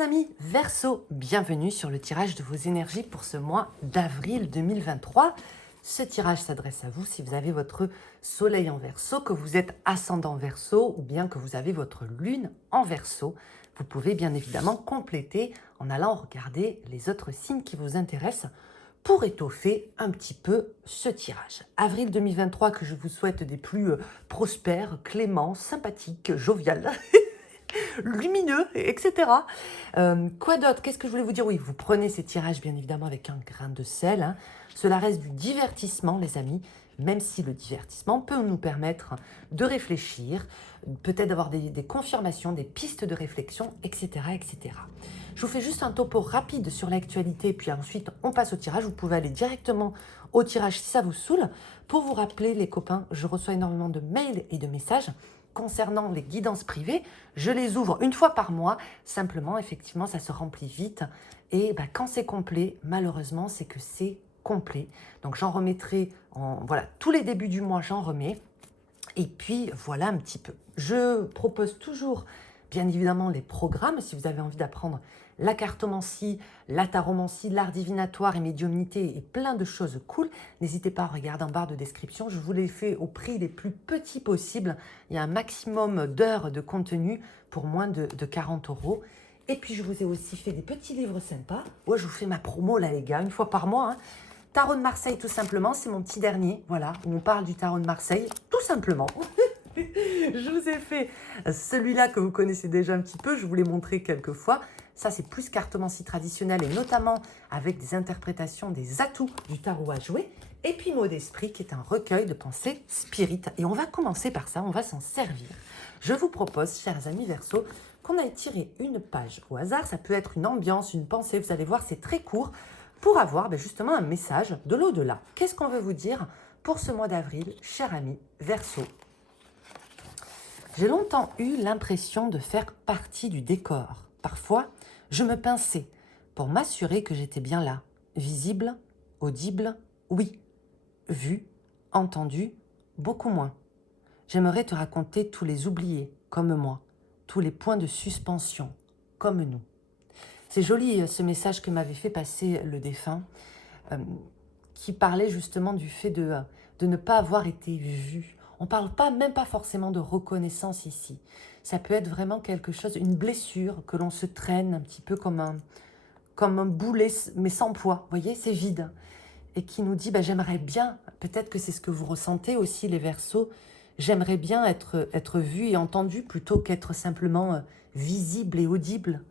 Amis Verseau, bienvenue sur le tirage de vos énergies pour ce mois d'avril 2023. Ce tirage s'adresse à vous si vous avez votre soleil en Verseau, que vous êtes ascendant Verseau ou bien que vous avez votre lune en Verseau. Vous pouvez bien évidemment compléter en allant regarder les autres signes qui vous intéressent pour étoffer un petit peu ce tirage. Avril 2023, que je vous souhaite des plus prospères, cléments, sympathiques, joviales. Lumineux, etc. Quoi d'autre? Qu'est-ce que je voulais vous dire? Oui, vous prenez ces tirages bien évidemment avec un grain de sel. Hein. Cela reste du divertissement, les amis, même si le divertissement peut nous permettre de réfléchir, peut-être d'avoir des confirmations, des pistes de réflexion, etc., etc. Je vous fais juste un topo rapide sur l'actualité, puis ensuite on passe au tirage. Vous pouvez aller directement au tirage si ça vous saoule. Pour vous rappeler, les copains, je reçois énormément de mails et de messages concernant les guidances privées. Je les ouvre une fois par mois. Simplement, effectivement, ça se remplit vite. Et quand c'est complet, malheureusement, c'est que c'est complet. Donc, j'en remettrai, voilà, tous les débuts du mois, j'en remets. Et puis, voilà un petit peu. Je propose toujours, bien évidemment, les programmes. Si vous avez envie d'apprendre la cartomancie, la taromancie, l'art divinatoire et médiumnité et plein de choses cool, n'hésitez pas à regarder en barre de description. Je vous les fais au prix les plus petits possibles. Il y a un maximum d'heures de contenu pour moins de 40 €. Et puis, je vous ai aussi fait des petits livres sympas. Ouais, je vous fais ma promo là, les gars, une fois par mois. Hein. Tarot de Marseille, tout simplement, c'est mon petit dernier, voilà, où on parle du tarot de Marseille, tout simplement. Je vous ai fait celui-là que vous connaissez déjà un petit peu, je vous l'ai montré quelques fois. Ça, c'est plus cartomancie traditionnelle et notamment avec des interprétations des atouts du tarot à jouer. Et puis Mot d'Esprit, qui est un recueil de pensées spirites. Et on va commencer par ça, on va s'en servir. Je vous propose, chers amis Verseau, qu'on aille tirer une page au hasard. Ça peut être une ambiance, une pensée, vous allez voir, c'est très court, pour avoir justement un message de l'au-delà. Qu'est-ce qu'on veut vous dire pour ce mois d'avril, chers amis Verseau? J'ai longtemps eu l'impression de faire partie du décor. Parfois, je me pinçais pour m'assurer que j'étais bien là. Visible, audible, oui. Vu, entendu, beaucoup moins. J'aimerais te raconter tous les oubliés, comme moi, tous les points de suspension, comme nous. C'est joli ce message que m'avait fait passer le défunt, qui parlait justement du fait de ne pas avoir été vu. On ne parle pas, même pas forcément de reconnaissance ici. Ça peut être vraiment quelque chose, une blessure que l'on se traîne un petit peu comme un boulet, mais sans poids. Vous voyez, c'est vide. Et qui nous dit, j'aimerais bien, peut-être que c'est ce que vous ressentez aussi les Verseaux, j'aimerais bien être vu et entendu plutôt qu'être simplement visible et audible.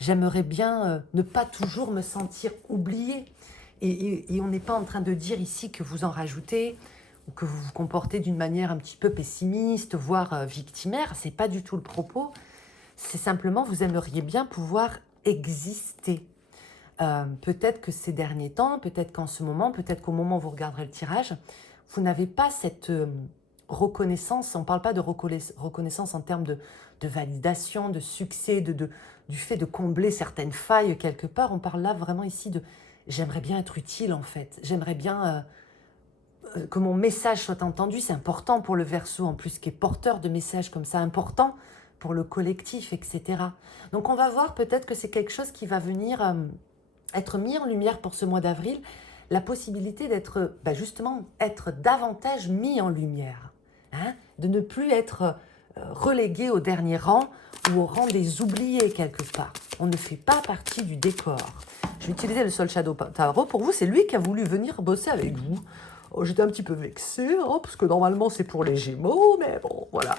J'aimerais bien ne pas toujours me sentir oubliée. Et on n'est pas en train de dire ici que vous en rajoutez ou que vous vous comportez d'une manière un petit peu pessimiste, voire victimaire. Ce n'est pas du tout le propos. C'est simplement, vous aimeriez bien pouvoir exister. Peut-être que ces derniers temps, peut-être qu'en ce moment, peut-être qu'au moment où vous regarderez le tirage, vous n'avez pas cette reconnaissance. On ne parle pas de reconnaissance en termes de validation, de succès, du fait de combler certaines failles quelque part. On parle là vraiment ici de j'aimerais bien être utile en fait. J'aimerais bien que mon message soit entendu. C'est important pour le Verseau en plus qui est porteur de messages comme ça, important pour le collectif, etc. Donc on va voir peut-être que c'est quelque chose qui va venir être mis en lumière pour ce mois d'avril, la possibilité d'être justement être davantage mis en lumière, hein, de ne plus être relégué au dernier rang ou au rang des oubliés quelque part. On ne fait pas partie du décor. Je vais utiliser le Soul Shadow Tarot. Pour vous, c'est lui qui a voulu venir bosser avec vous. Oh, j'étais un petit peu vexée, hein, parce que normalement c'est pour les Gémeaux, mais bon, voilà.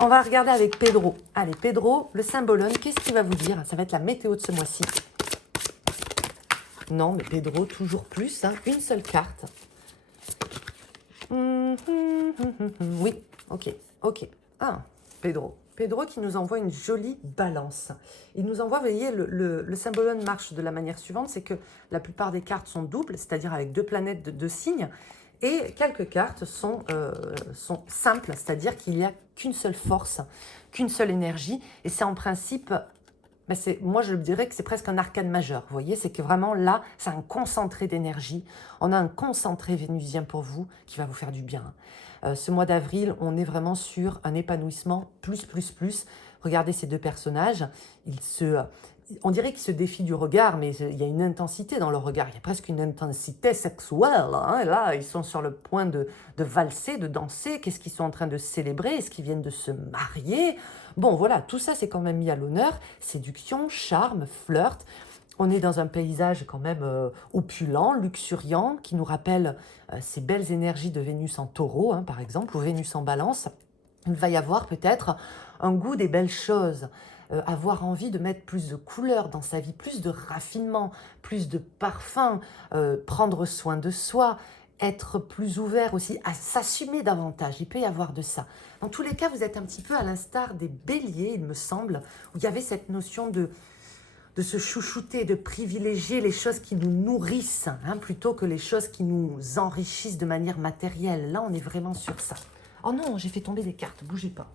On va regarder avec Pedro. Allez, Pedro, le symbolone, qu'est-ce qu'il va vous dire? Ça va être la météo de ce mois-ci. Non, mais Pedro, toujours plus, hein, une seule carte. Oui, ok. Ah, Pedro. Pedro qui nous envoie une jolie balance. Il nous envoie, vous voyez, le symbolone marche de la manière suivante, c'est que la plupart des cartes sont doubles, c'est-à-dire avec deux planètes de deux signes, et quelques cartes sont simples, c'est-à-dire qu'il n'y a qu'une seule force, qu'une seule énergie, et c'est en principe... moi, je dirais que c'est presque un arcane majeur. Vous voyez, c'est que vraiment là, c'est un concentré d'énergie. On a un concentré vénusien pour vous qui va vous faire du bien. Ce mois d'avril, on est vraiment sur un épanouissement plus. Regardez ces deux personnages, on dirait qu'ils se défient du regard, mais il y a une intensité dans le regard. Il y a presque une intensité sexuelle. Hein. Et là, ils sont sur le point de valser, de danser. Qu'est-ce qu'ils sont en train de célébrer? Est-ce qu'ils viennent de se marier? Bon, voilà, tout ça, c'est quand même mis à l'honneur. Séduction, charme, flirt. On est dans un paysage quand même opulent, luxuriant, qui nous rappelle ces belles énergies de Vénus en taureau, hein, par exemple, ou Vénus en balance. Il va y avoir peut-être un goût des belles choses, avoir envie de mettre plus de couleurs dans sa vie, plus de raffinement, plus de parfum, prendre soin de soi, être plus ouvert aussi à s'assumer davantage. Il peut y avoir de ça. Dans tous les cas, vous êtes un petit peu à l'instar des béliers, il me semble, où il y avait cette notion de se chouchouter, de privilégier les choses qui nous nourrissent, hein, plutôt que les choses qui nous enrichissent de manière matérielle. Là, on est vraiment sur ça. Oh non, j'ai fait tomber des cartes, bougez pas.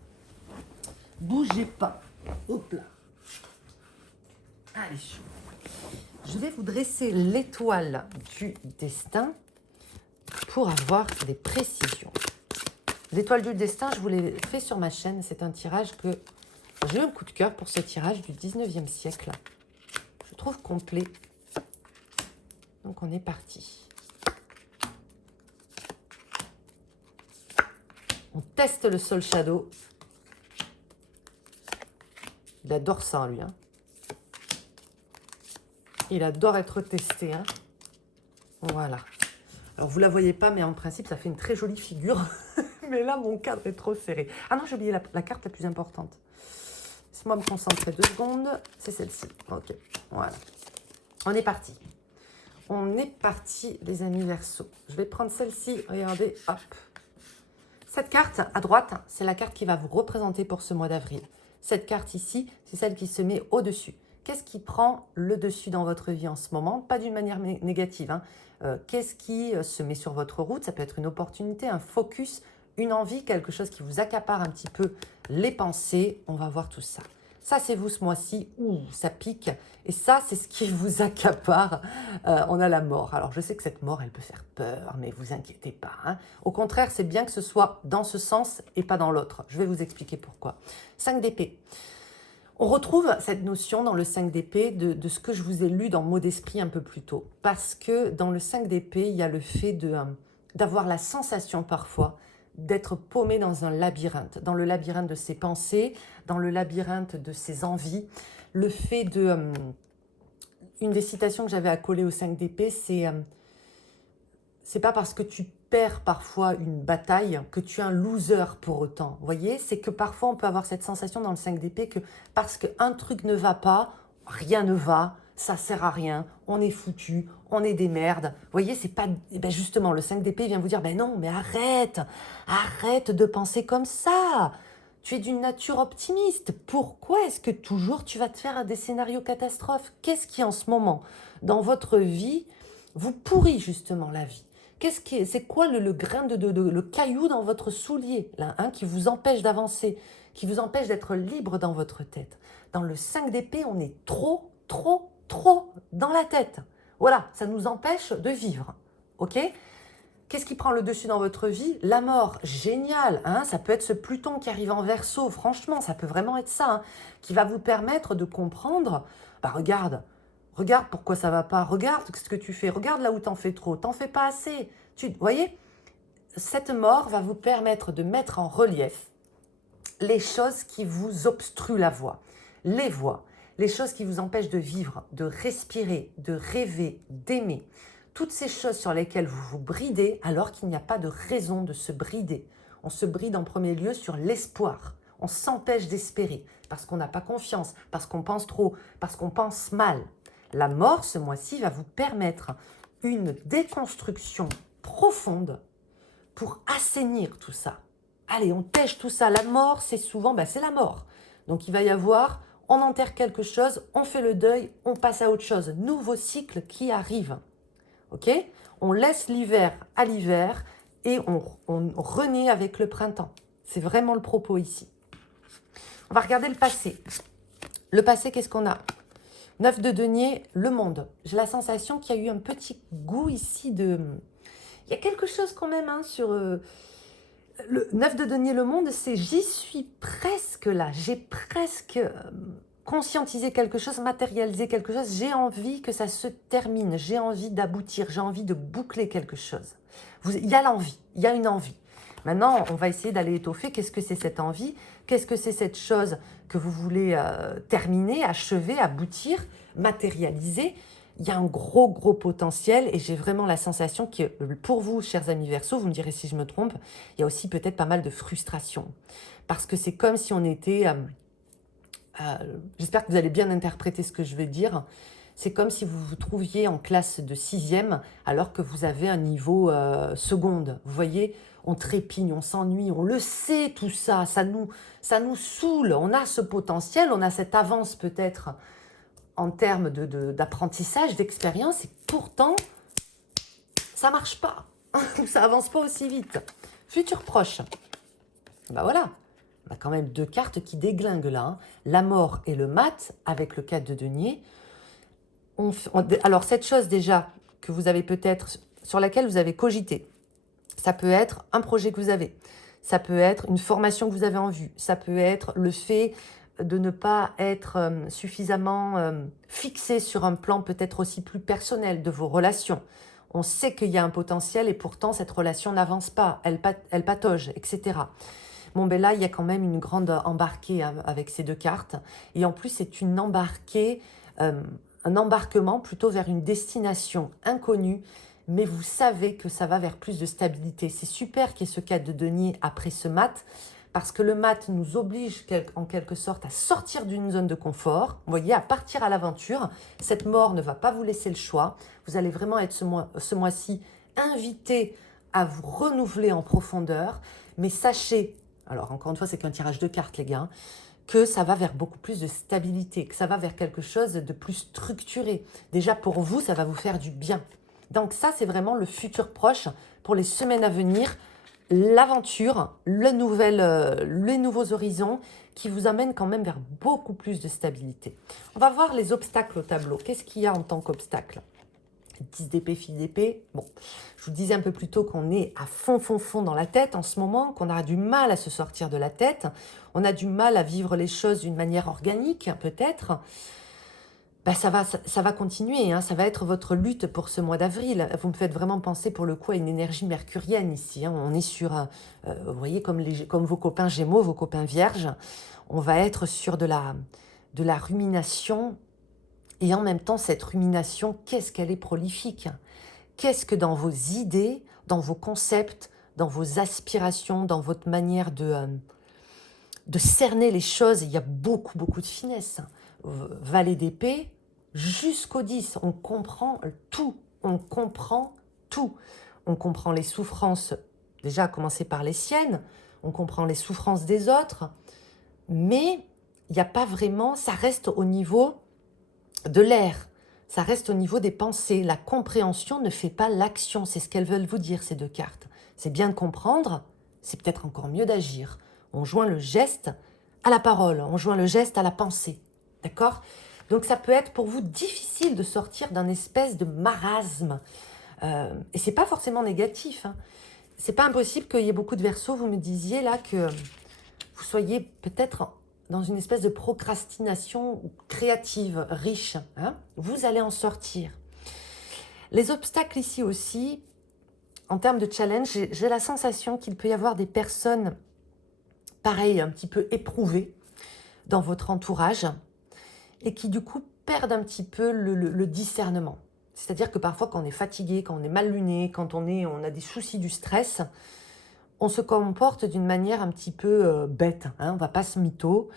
Bougez pas. Hop là. Allez, je vais vous dresser l'étoile du destin pour avoir des précisions. L'étoile du destin, je vous l'ai fait sur ma chaîne. C'est un tirage que j'ai eu un coup de cœur pour ce tirage du 19e siècle. Je trouve complet. Donc on est parti. On teste le Soul Shadow. Il adore ça, lui. Hein. Il adore être testé. Hein. Voilà. Alors, vous ne la voyez pas, mais en principe, ça fait une très jolie figure. Mais là, mon cadre est trop serré. Ah non, j'ai oublié la carte la plus importante. Laissez-moi me concentrer 2 secondes. C'est celle-ci. Ok, voilà. On est parti. On est parti, les amis Verseau. Je vais prendre celle-ci. Regardez, hop. Cette carte, à droite, c'est la carte qui va vous représenter pour ce mois d'avril. Cette carte ici, c'est celle qui se met au-dessus. Qu'est-ce qui prend le dessus dans votre vie en ce moment? Pas d'une manière négative. Hein. Qu'est-ce qui se met sur votre route? Ça peut être une opportunité, un focus, une envie, quelque chose qui vous accapare un petit peu les pensées. On va voir tout ça. Ça, c'est vous ce mois-ci. Ouh, ça pique. Et ça, c'est ce qui vous accapare. On a la mort. Alors, je sais que cette mort, elle peut faire peur, mais vous inquiétez pas. Hein. Au contraire, c'est bien que ce soit dans ce sens et pas dans l'autre. Je vais vous expliquer pourquoi. 5 d'épée. On retrouve cette notion dans le 5 d'épée de ce que je vous ai lu dans Mots d'esprit un peu plus tôt. Parce que dans le 5 d'épée, il y a le fait d'avoir la sensation parfois d'être paumé dans un labyrinthe, dans le labyrinthe de ses pensées, dans le labyrinthe de ses envies. Le fait de... une des citations que j'avais à coller au 5 d'épée, c'est pas parce que tu perds parfois une bataille que tu es un loser pour autant. Vous voyez, c'est que parfois on peut avoir cette sensation dans le 5 d'épée que parce qu'un truc ne va pas, rien ne va, ça sert à rien, on est foutu, on est des merdes. Vous voyez, c'est pas... Ben justement, le 5 d'épée vient vous dire, ben non, mais arrête de penser comme ça. Tu es d'une nature optimiste. Pourquoi est-ce que toujours tu vas te faire des scénarios catastrophes? Qu'est-ce qui en ce moment, dans votre vie, vous pourrit justement la vie? C'est quoi le grain le caillou dans votre soulier là, hein, qui vous empêche d'avancer, qui vous empêche d'être libre dans votre tête? Dans le 5 d'épée, on est trop dans la tête. Voilà, ça nous empêche de vivre. Ok? Qu'est-ce qui prend le dessus dans votre vie? La mort, génial. Hein, ça peut être ce Pluton qui arrive en Verseau, franchement, ça peut vraiment être ça, hein, qui va vous permettre de comprendre, bah regarde pourquoi ça va pas, regarde ce que tu fais, regarde là où t'en fais trop, t'en fais pas assez. Vous voyez, cette mort va vous permettre de mettre en relief les choses qui vous obstruent la voie, les choses qui vous empêchent de vivre, de respirer, de rêver, d'aimer. Toutes ces choses sur lesquelles vous vous bridez alors qu'il n'y a pas de raison de se brider. On se bride en premier lieu sur l'espoir. On s'empêche d'espérer parce qu'on n'a pas confiance, parce qu'on pense trop, parce qu'on pense mal. La mort, ce mois-ci, va vous permettre une déconstruction profonde pour assainir tout ça. Allez, on tèche tout ça. La mort, c'est souvent, c'est la mort. Donc, il va y avoir, on enterre quelque chose, on fait le deuil, on passe à autre chose. Nouveau cycle qui arrive. Ok? On laisse l'hiver à l'hiver et on renaît avec le printemps. C'est vraiment le propos ici. On va regarder le passé. Le passé, qu'est-ce qu'on a? 9 de denier, le monde. J'ai la sensation qu'il y a eu un petit goût ici de... Il y a quelque chose quand même hein, sur Le 9 de denier, le monde, c'est j'y suis presque là. J'ai presque conscientisé quelque chose, matérialisé quelque chose. J'ai envie que ça se termine. J'ai envie d'aboutir. J'ai envie de boucler quelque chose. Il y a l'envie. Il y a une envie. Maintenant, on va essayer d'aller étoffer. Qu'est-ce que c'est cette envie? Qu'est-ce que c'est cette chose que vous voulez terminer, achever, aboutir, matérialiser? Il y a un gros potentiel et j'ai vraiment la sensation que pour vous, chers amis Verseaux, vous me direz si je me trompe, il y a aussi peut-être pas mal de frustration. Parce que c'est comme si on était... j'espère que vous allez bien interpréter ce que je vais dire. C'est comme si vous vous trouviez en classe de 6e alors que vous avez un niveau seconde. Vous voyez, on trépigne, on s'ennuie, on le sait tout ça, ça nous saoule. On a ce potentiel, on a cette avance peut-être en termes d'apprentissage, d'expérience, et pourtant, ça marche pas. Ça avance pas aussi vite. Futur proche. Ben voilà, on a quand même 2 cartes qui déglinguent là. Hein. La mort et le mat, avec le 4 de denier. Alors, cette chose déjà, que vous avez peut-être, sur laquelle vous avez cogité, ça peut être un projet que vous avez, ça peut être une formation que vous avez en vue, ça peut être le fait de ne pas être suffisamment fixé sur un plan peut-être aussi plus personnel de vos relations. On sait qu'il y a un potentiel et pourtant cette relation n'avance pas, elle patauge, etc. Bon, ben là, il y a quand même une grande embarquée avec ces 2 cartes. Et en plus, c'est une embarquée, un embarquement plutôt vers une destination inconnue, mais vous savez que ça va vers plus de stabilité. C'est super qu'il y ait ce 4 de denier après ce mat, parce que le mat nous oblige en quelque sorte à sortir d'une zone de confort, vous voyez, à partir à l'aventure. Cette mort ne va pas vous laisser le choix. Vous allez vraiment être ce mois-ci invité à vous renouveler en profondeur, mais sachez, alors encore une fois, c'est qu'un tirage de cartes, les gars, que ça va vers beaucoup plus de stabilité, que ça va vers quelque chose de plus structuré. Déjà, pour vous, ça va vous faire du bien. Donc ça, c'est vraiment le futur proche pour les semaines à venir, l'aventure, les nouveaux horizons qui vous amènent quand même vers beaucoup plus de stabilité. On va voir les obstacles au tableau. Qu'est-ce qu'il y a en tant qu'obstacle ? 10 d'épée, fille d'épée. Bon, je vous disais un peu plus tôt qu'on est à fond dans la tête en ce moment, qu'on a du mal à se sortir de la tête, on a du mal à vivre les choses d'une manière organique, peut-être. Ben ça va continuer, hein, ça va être votre lutte pour ce mois d'avril. Vous me faites vraiment penser pour le coup à une énergie mercurienne ici. Hein. On est sur, vous voyez, comme vos copains Gémeaux, vos copains Vierges, on va être sur de la rumination. Et en même temps, cette rumination, qu'est-ce qu'elle est prolifique? Qu'est-ce que dans vos idées, dans vos concepts, dans vos aspirations, dans votre manière de cerner les choses, il y a beaucoup de finesse. Valet d'épée, jusqu'au 10, on comprend tout. On comprend tout. On comprend les souffrances, déjà à commencer par les siennes, on comprend les souffrances des autres, mais il n'y a pas vraiment, ça reste au niveau de l'air, ça reste au niveau des pensées. La compréhension ne fait pas l'action, c'est ce qu'elles veulent vous dire, ces 2 cartes. C'est bien de comprendre, c'est peut-être encore mieux d'agir. On joint le geste à la parole, on joint le geste à la pensée, d'accord ? Donc ça peut être pour vous difficile de sortir d'un espèce de marasme. Et c'est pas forcément négatif. Hein. C'est pas impossible qu'il y ait beaucoup de Verseaux, vous me disiez là que vous soyez peut-être dans une espèce de procrastination créative, riche. Hein, vous allez en sortir. Les obstacles ici aussi, en termes de challenge, j'ai la sensation qu'il peut y avoir des personnes, pareil, un petit peu éprouvées dans votre entourage et qui du coup perdent un petit peu le discernement. C'est-à-dire que parfois quand on est fatigué, quand on est mal luné, quand on a des soucis du stress, on se comporte d'une manière un petit peu bête, hein, on ne va pas se mytho.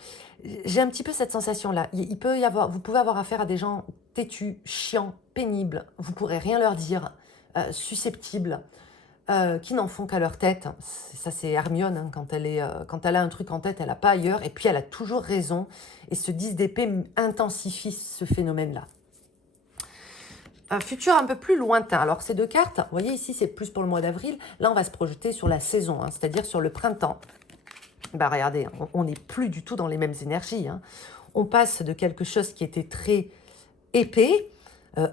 J'ai un petit peu cette sensation-là. Vous pouvez avoir affaire à des gens têtus, chiants, pénibles, vous ne pourrez rien leur dire, susceptibles, qui n'en font qu'à leur tête. Ça, c'est Hermione, hein, quand elle a un truc en tête, elle n'a pas ailleurs, et puis elle a toujours raison. Et ce 10 d'épée intensifie ce phénomène-là. Un futur un peu plus lointain. Alors, ces 2 cartes, vous voyez ici, c'est plus pour le mois d'avril. Là, on va se projeter sur la saison, hein, c'est-à-dire sur le printemps. Bah, regardez, on n'est plus du tout dans les mêmes énergies. Hein. On passe de quelque chose qui était très épais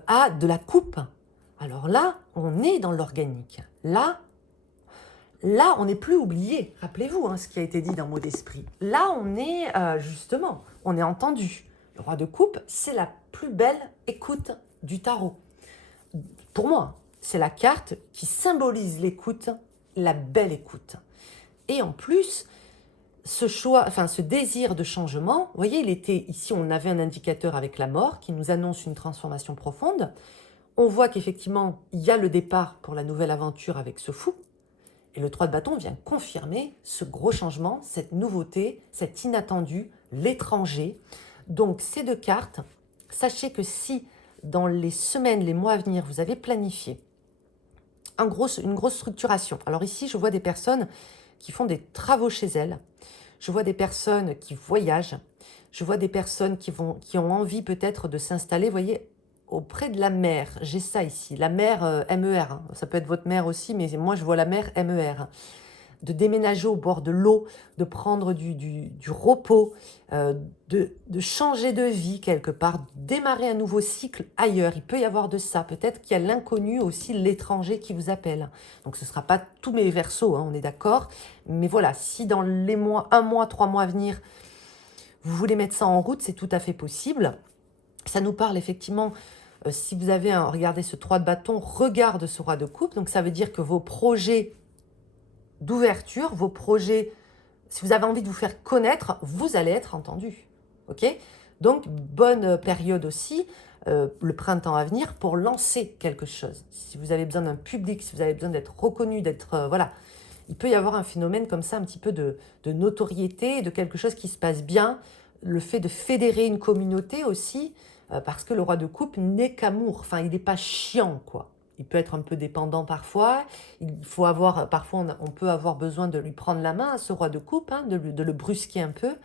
à de la coupe. Alors là, on est dans l'organique. Là, là, on n'est plus oublié. Rappelez-vous ce qui a été dit dans Mot d'Esprit. Là, on est justement, on est entendu. Le roi de coupe, c'est la plus belle écoute du tarot. Pour moi, c'est la carte qui symbolise l'écoute, la belle écoute. Et en plus, ce choix, enfin ce désir de changement, vous voyez, il était ici, on avait un indicateur avec la mort qui nous annonce une transformation profonde. On voit qu'effectivement, il y a le départ pour la nouvelle aventure avec ce fou. Et le 3 de bâton vient confirmer ce gros changement, cette nouveauté, cet inattendu, l'étranger. Donc ces deux cartes, sachez que si dans les semaines, les mois à venir, vous avez planifié une grosse structuration. Alors ici, je vois des personnes qui font des travaux chez elles. Je vois des personnes qui voyagent. Je vois des personnes qui ont envie peut-être de s'installer, vous voyez, auprès de la mer. J'ai ça ici, la mer MER. Ça peut être votre mère aussi, mais moi, je vois la mer MER. De déménager au bord de l'eau, de prendre du repos, de changer de vie quelque part, démarrer un nouveau cycle ailleurs. Il peut y avoir de ça. Peut-être qu'il y a l'inconnu aussi, l'étranger qui vous appelle. Donc ce ne sera pas tous mes versos, on est d'accord. Mais voilà, si dans les mois, 1 mois, 3 mois à venir, vous voulez mettre ça en route, c'est tout à fait possible. Ça nous parle effectivement, si vous avez regardez ce 3 de bâton, regarde ce roi de coupe. Donc ça veut dire que vos projets d'ouverture, vos projets, si vous avez envie de vous faire connaître, vous allez être entendu. Ok ? Donc, bonne période aussi, le printemps à venir, pour lancer quelque chose. Si vous avez besoin d'un public, si vous avez besoin d'être reconnu, d'être... voilà. Il peut y avoir un phénomène comme ça, un petit peu de notoriété, de quelque chose qui se passe bien. Le fait de fédérer une communauté aussi, parce que le roi de coupe n'est qu'amour. Enfin, il n'est pas chiant, quoi. Il peut être un peu dépendant parfois. Il faut avoir, parfois, on peut avoir besoin de lui prendre la main à ce roi de coupe, de le brusquer un peu.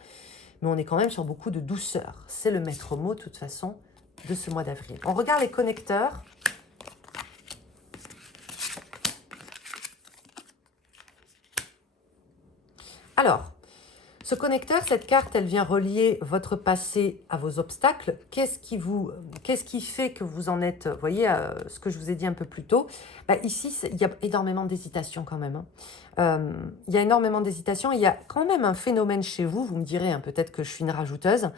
Mais on est quand même sur beaucoup de douceur. C'est le maître mot, de toute façon, de ce mois d'avril. On regarde les connecteurs. Alors, ce connecteur, cette carte, elle vient relier votre passé à vos obstacles. Qu'est-ce qui fait que vous en êtes, vous voyez, ce que je vous ai dit un peu plus tôt. Ici, il y a énormément d'hésitation quand même. Il y a énormément d'hésitation. Il y a quand même un phénomène chez vous, vous me direz, peut-être que je suis une rajouteuse,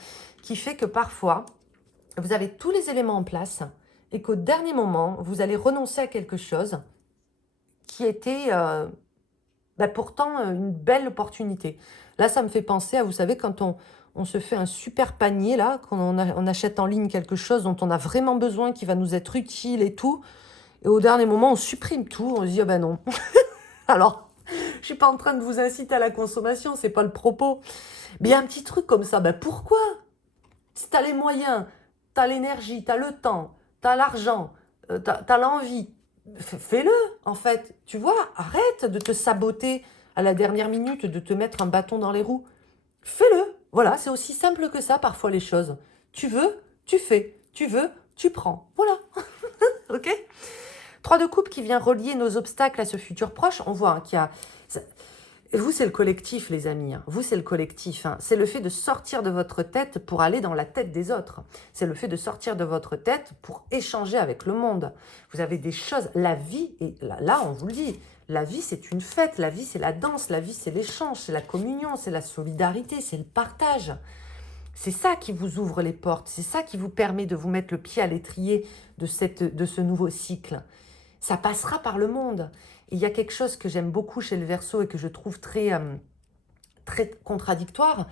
qui fait que parfois, vous avez tous les éléments en place et qu'au dernier moment, vous allez renoncer à quelque chose qui était pourtant une belle opportunité. Là, ça me fait penser à, vous savez, quand on se fait un super panier, là, quand on achète en ligne quelque chose dont on a vraiment besoin, qui va nous être utile et tout, et au dernier moment, on supprime tout, on se dit, ah ben non. Alors, je suis pas en train de vous inciter à la consommation, c'est pas le propos. Mais il y a un petit truc comme ça, pourquoi? Si tu as les moyens, tu as l'énergie, tu as le temps, tu as l'argent, tu as l'envie, fais-le, en fait. Tu vois, arrête de te saboter à la dernière minute, de te mettre un bâton dans les roues. Fais-le. Voilà, c'est aussi simple que ça, parfois, les choses. Tu veux, tu fais. Tu veux, tu prends. Voilà. OK ? 3 de coupe qui vient relier nos obstacles à ce futur proche. On voit qu'il y a... Vous, c'est le collectif, les amis. Vous, c'est le collectif. C'est le fait de sortir de votre tête pour aller dans la tête des autres. C'est le fait de sortir de votre tête pour échanger avec le monde. Vous avez des choses... La vie, et là, on vous le dit, la vie, c'est une fête. La vie, c'est la danse. La vie, c'est l'échange. C'est la communion. C'est la solidarité. C'est le partage. C'est ça qui vous ouvre les portes. C'est ça qui vous permet de vous mettre le pied à l'étrier de ce nouveau cycle. Ça passera par le monde. Et il y a quelque chose que j'aime beaucoup chez le Verseau et que je trouve très contradictoire,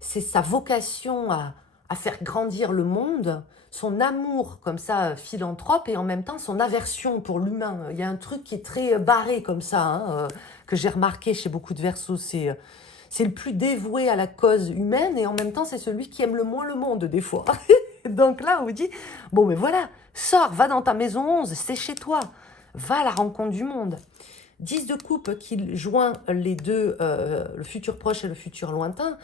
c'est sa vocation à faire grandir le monde, son amour comme ça philanthrope et en même temps son aversion pour l'humain. Il y a un truc qui est très barré comme ça, que j'ai remarqué chez beaucoup de Verseaux. C'est le plus dévoué à la cause humaine et en même temps c'est celui qui aime le moins le monde des fois. Donc là on vous dit, bon mais voilà, sors, va dans ta maison 11, c'est chez toi. Va à la rencontre du monde. 10 de coupe qui joint les deux, le futur proche et le futur lointain.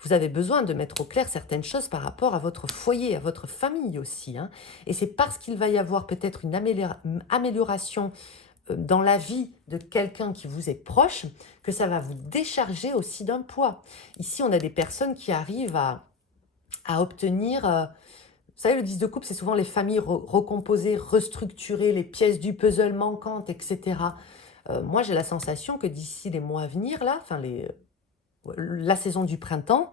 Vous avez besoin de mettre au clair certaines choses par rapport à votre foyer, à votre famille aussi. Et c'est parce qu'il va y avoir peut-être une amélioration dans la vie de quelqu'un qui vous est proche que ça va vous décharger aussi d'un poids. Ici, on a des personnes qui arrivent à obtenir... Vous savez, le 10 de coupe, c'est souvent les familles recomposées, restructurées, les pièces du puzzle manquantes, etc. moi, j'ai la sensation que d'ici les mois à venir, là, enfin, la saison du printemps,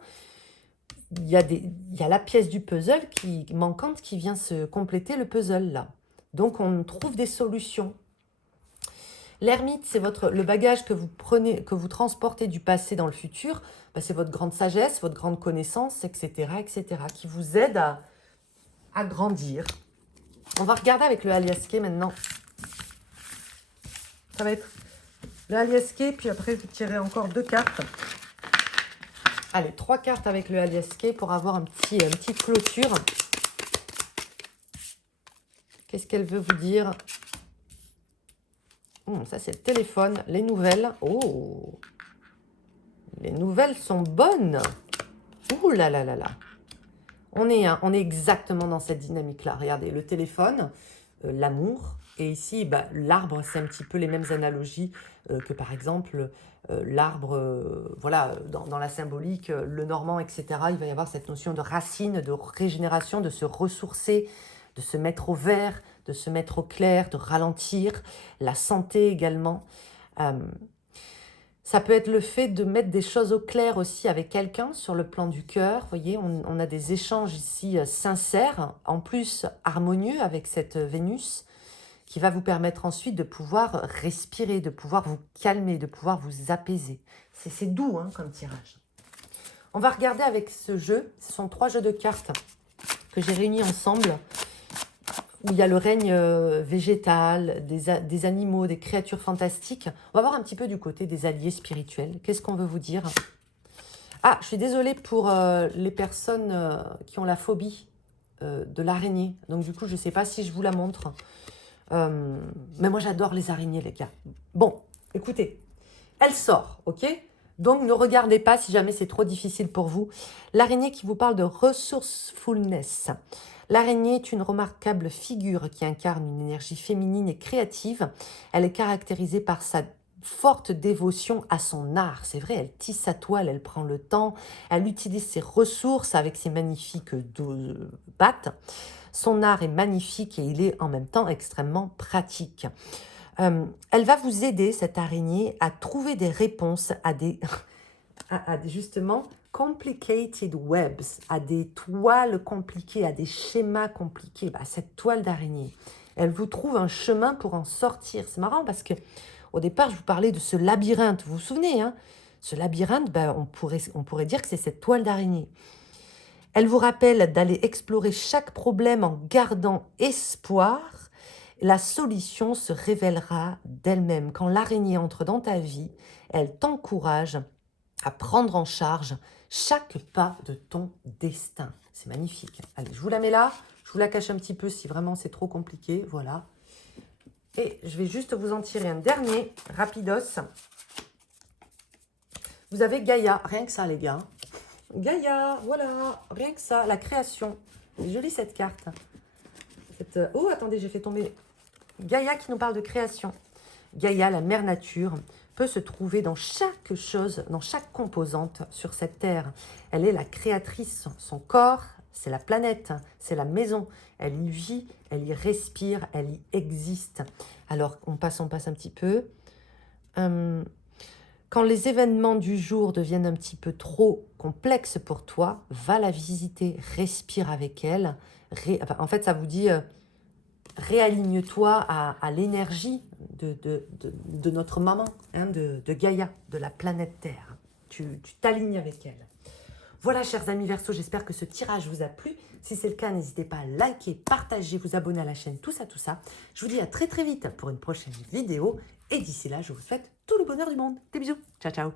il y a la pièce du puzzle manquante qui vient se compléter le puzzle, là. Donc, on trouve des solutions. L'ermite, c'est le bagage que vous prenez, que vous transportez du passé dans le futur. Ben, c'est votre grande sagesse, votre grande connaissance, etc., qui vous aide à grandir. On va regarder avec le Aliasqué maintenant. Ça va être le Aliasqué, puis après, je tirerai encore 2 cartes. Allez, 3 cartes avec le Aliasqué pour avoir une petite clôture. Qu'est-ce qu'elle veut vous dire? Ça, c'est le téléphone. Les nouvelles. Oh! Les nouvelles sont bonnes. Ouh là là là là. On est exactement dans cette dynamique-là. Regardez, le téléphone, l'amour. Et ici, bah, l'arbre, c'est un petit peu les mêmes analogies que par exemple l'arbre, voilà, dans la symbolique, le normand, etc. Il va y avoir cette notion de racine, de régénération, de se ressourcer, de se mettre au vert, de se mettre au clair, de ralentir. La santé également. Ça peut être le fait de mettre des choses au clair aussi avec quelqu'un sur le plan du cœur. Vous voyez, on a des échanges ici sincères, en plus harmonieux avec cette Vénus, qui va vous permettre ensuite de pouvoir respirer, de pouvoir vous calmer, de pouvoir vous apaiser. C'est doux hein, comme tirage. On va regarder avec ce jeu. Ce sont 3 jeux de cartes que j'ai réunis ensemble, où il y a le règne végétal, des animaux, des créatures fantastiques. On va voir un petit peu du côté des alliés spirituels. Qu'est-ce qu'on veut vous dire? Ah, je suis désolée pour les personnes qui ont la phobie de l'araignée. Donc du coup, je ne sais pas si je vous la montre. Mais moi, j'adore les araignées, les gars. Bon, écoutez, elle sort, ok? Donc, ne regardez pas si jamais c'est trop difficile pour vous. L'araignée qui vous parle de resourcefulness. L'araignée est une remarquable figure qui incarne une énergie féminine et créative. Elle est caractérisée par sa forte dévotion à son art. C'est vrai, elle tisse sa toile, elle prend le temps, elle utilise ses ressources avec ses magnifiques pattes. Son art est magnifique et il est en même temps extrêmement pratique. Elle va vous aider, cette araignée, à trouver des réponses à des, justement, complicated webs, à des toiles compliquées, à des schémas compliqués. Bah, cette toile d'araignée, elle vous trouve un chemin pour en sortir. C'est marrant parce que au départ, je vous parlais de ce labyrinthe. Vous vous souvenez, hein? Ce labyrinthe, bah, on pourrait dire que c'est cette toile d'araignée. Elle vous rappelle d'aller explorer chaque problème en gardant espoir. La solution se révélera d'elle-même. Quand l'araignée entre dans ta vie, elle t'encourage à prendre en charge chaque pas de ton destin. C'est magnifique. Allez, je vous la mets là. Je vous la cache un petit peu si vraiment c'est trop compliqué. Voilà. Et je vais juste vous en tirer un dernier, rapidos. Vous avez Gaïa, rien que ça les gars. Gaïa, voilà, rien que ça, la création. Elle est jolie cette carte. Oh, attendez, j'ai fait tomber. Gaïa qui nous parle de création. Gaïa, la mère nature, peut se trouver dans chaque chose, dans chaque composante sur cette terre. Elle est la créatrice. Son corps, c'est la planète, c'est la maison. Elle y vit, elle y respire, elle y existe. Alors, on passe un petit peu. Quand les événements du jour deviennent un petit peu trop complexes pour toi, va la visiter, respire avec elle. En fait, ça vous dit, réaligne-toi à l'énergie de notre maman, hein, de Gaïa, de la planète Terre. Tu t'alignes avec elle. Voilà, chers amis Verseau, j'espère que ce tirage vous a plu. Si c'est le cas, n'hésitez pas à liker, partager, vous abonner à la chaîne, tout ça, tout ça. Je vous dis à très très vite pour une prochaine vidéo. Et d'ici là, je vous souhaite tout le bonheur du monde. Des bisous. Ciao, ciao.